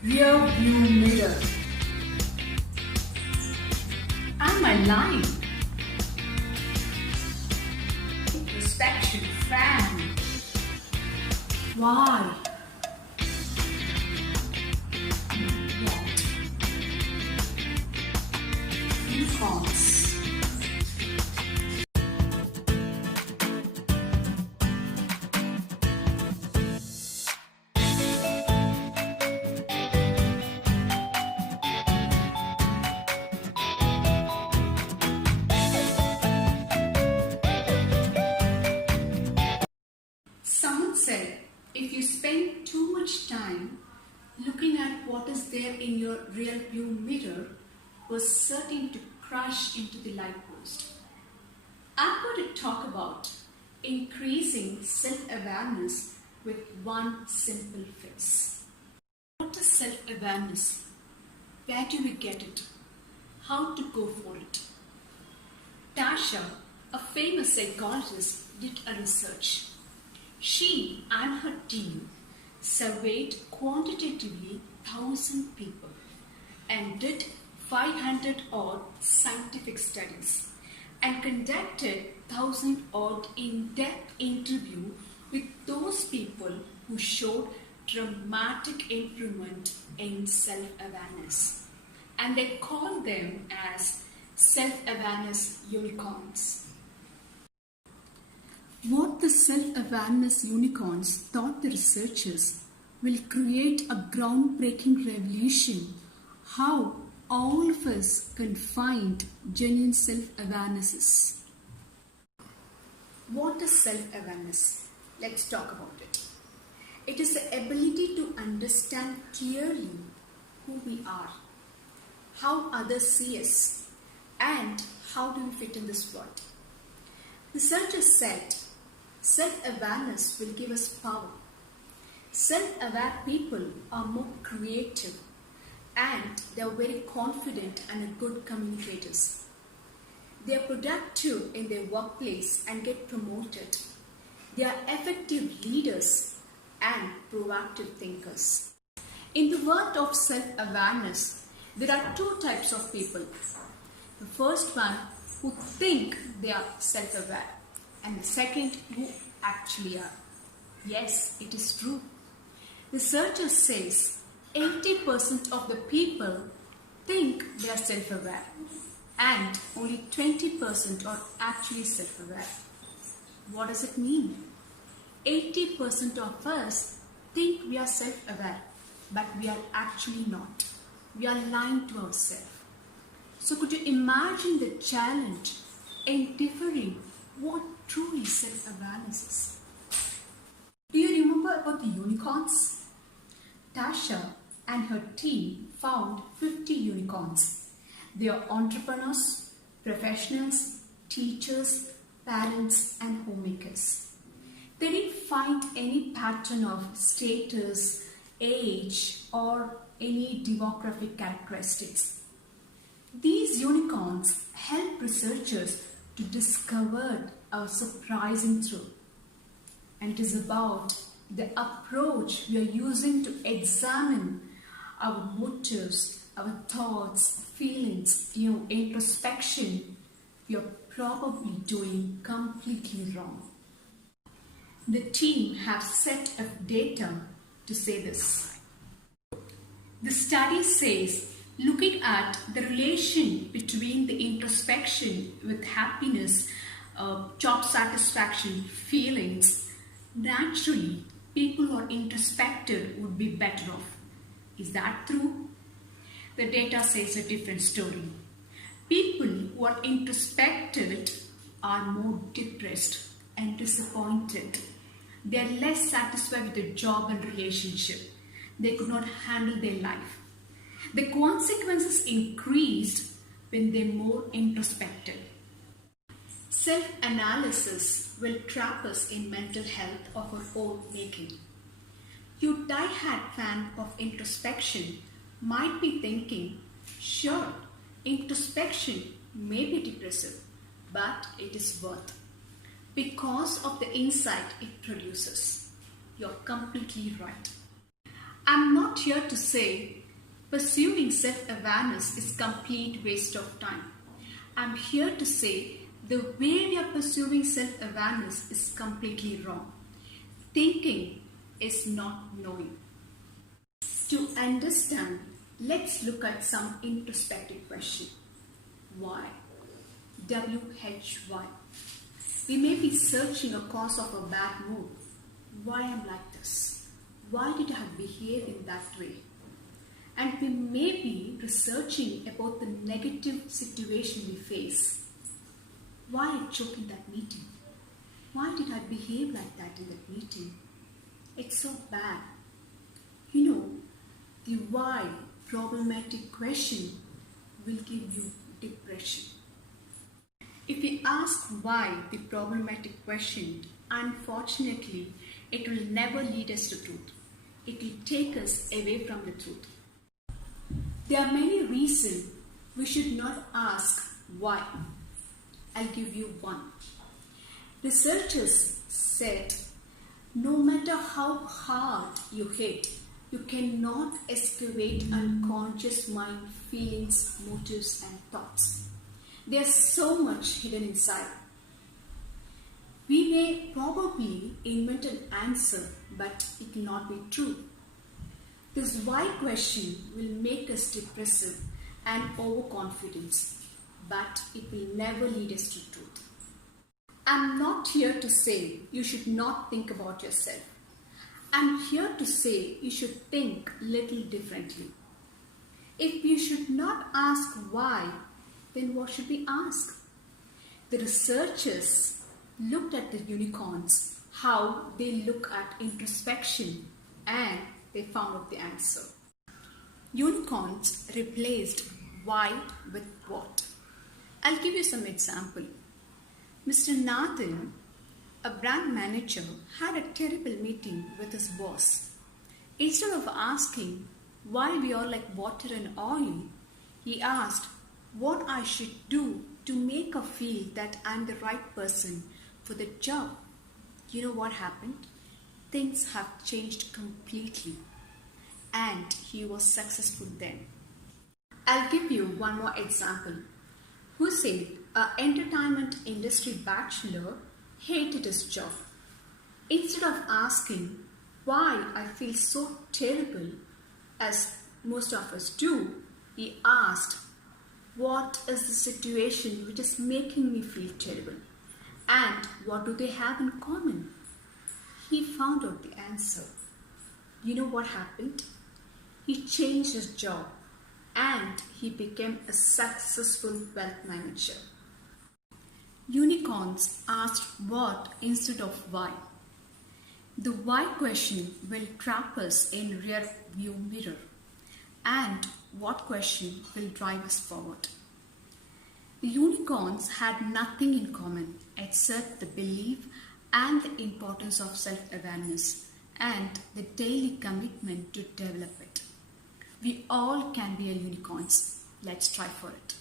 Rear view mirror. Am I lying? Introspection fan. Why? What? Unicorns. Someone said, if you spend too much time looking at what is there in your rear view mirror, was certain to crash into the light post. I'm going to talk about increasing self-awareness with one simple fix. What is self-awareness? Where do we get it? How to go for it? Tasha, a famous psychologist, did a research. She and her team surveyed quantitatively 1,000 people and did 500 odd scientific studies and conducted 1,000 odd in-depth interview with those people who showed dramatic improvement in self-awareness, and they called them as self-awareness unicorns. What the self-awareness unicorns thought the researchers will create a groundbreaking revolution how all of us can find genuine self-awarenesses. What is self-awareness? Let's talk about it. It is the ability to understand clearly who we are, how others see us, and how do we fit in this world. Researchers said self-awareness will give us power. Self-aware people are more creative and they are very confident and are good communicators. They are productive in their workplace and get promoted. They are effective leaders and proactive thinkers. In the world of self-awareness, there are two types of people. The first one who think they are self-aware, and the second who actually are. Yes, it is true. Researchers says 80% of the people think they are self-aware and only 20% are actually self-aware. What does it mean? 80% of us think we are self-aware, but we are actually not. We are lying to ourselves. So could you imagine the challenge in differing what truly self-awareness is? Do you remember about the unicorns? Tasha and her team found 50 unicorns. They are entrepreneurs, professionals, teachers, parents, and homemakers. They didn't find any pattern of status, age, or any demographic characteristics. These unicorns help researchers to discover a surprising truth. And it is about the approach we are using to examine our motives, our thoughts, feelings, introspection. We are probably doing completely wrong. The team have set of data to say this. The study says looking at the relation between the introspection with happiness, job satisfaction, feelings, naturally people who are introspective would be better off. Is that true? The data says a different story. People who are introspective are more depressed and disappointed. They are less satisfied with their job and relationship. They could not handle their life. The consequences increased when they are more introspective. Self-analysis will trap us in mental health of our own making. You die-hard fan of introspection might be thinking, sure, introspection may be depressive, but it is worth because of the insight it produces. You're completely right. I'm not here to say pursuing self-awareness is complete waste of time. I'm here to say the way we are pursuing self-awareness is completely wrong. Thinking is not knowing. To understand, let's look at some introspective question. Why? WHY. We may be searching a cause of a bad mood. Why am I like this? Why did I behave in that way? And we may be researching about the negative situation we face. Why I choke in that meeting? Why did I behave like that in that meeting? It's so bad. You know, the why problematic question will give you depression. If we ask why the problematic question, unfortunately, it will never lead us to truth. It will take us away from the truth. There are many reasons we should not ask why. I'll give you one. Researchers said, no matter how hard you hit, you cannot excavate unconscious mind feelings, motives, and thoughts. There's so much hidden inside. We may probably invent an answer, but it will not be true. This why question will make us depressive and overconfident, but it will never lead us to truth. I'm not here to say you should not think about yourself. I'm here to say you should think little differently. If you should not ask why, then what should we ask? The researchers looked at the unicorns, how they look at introspection, and they found out the answer. Unicorns replaced why with what. I'll give you some example. Mr. Nathan, a brand manager, had a terrible meeting with his boss. Instead of asking why we are like water and oil, he asked what I should do to make her feel that I'm the right person for the job. You know what happened? Things have changed completely, and he was successful then. I'll give you one more example. Who said an entertainment industry bachelor hated his job. Instead of asking why I feel so terrible, as most of us do, he asked, what is the situation which is making me feel terrible? And what do they have in common? He found out the answer. You know what happened? He changed his job and he became a successful wealth manager. Unicorns asked what instead of why. The why question will trap us in rear view mirror, and what question will drive us forward. The unicorns had nothing in common except the belief and the importance of self-awareness and the daily commitment to develop it. We all can be a unicorns. Let's try for it.